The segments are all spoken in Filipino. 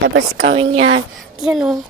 Tapos kami yan. Yan o.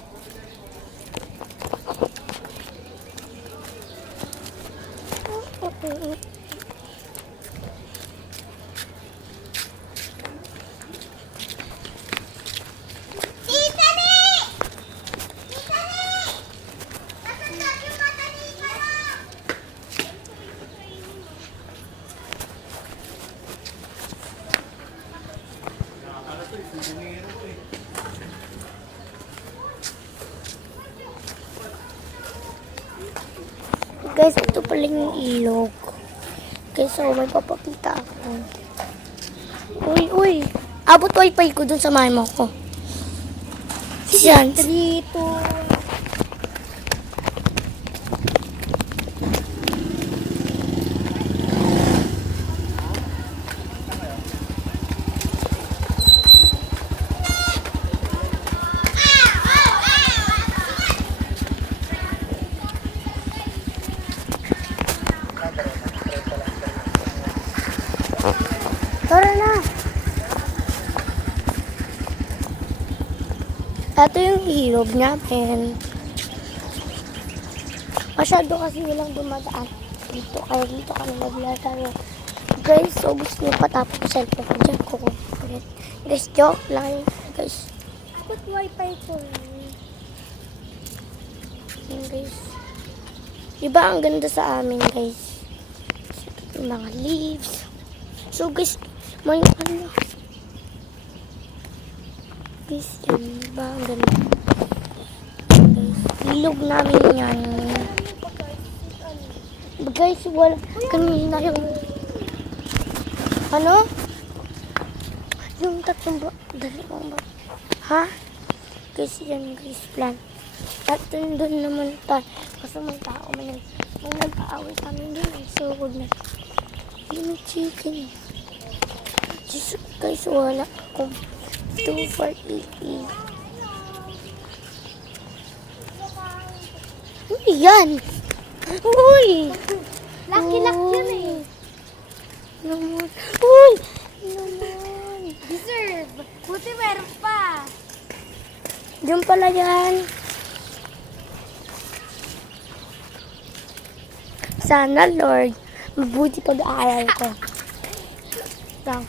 Guys, ito pala yung ilog. Guys, so may papakita ako. Uy. Abot wifi ko dun sa mama ko. Yan. 3, 2, tara na. Ito yung ilog natin. Masyado kasi nilang dumadaan dito. Kaya dito kami naglalaro. Guys, so gusto nyo patapos ko cellphone ko dyan. Kukulit. Guys, joke lang. Guys. Put wifi ko. Yan, guys. Diba ang ganda sa amin, guys? Yung mga leaves. So, guys, may ano. Guys, yan. Diba ang ganda? Guys, ilog namin yan. Guys, wala. Kanina yung... Ano? Yung tatlong ba? Dalawang ba? Ha? Guys, yan, guys, plan. At doon naman tayo. Kasi may tao. May nag-aaway kami doon. So, huwag na. Yung chicken. Jesus, guys, wala akong 2 for 80. Ano yan? Uy! Lucky yun eh. Naman. Uy! Naman. Deserve. Buti meron pa. Diyan pala yan. Sana, Lord, mabuti pag-aaral ko. Lang.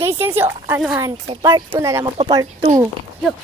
Guys, yan si Hansel. Part 2 na lang. Magpa-part 2. Lo.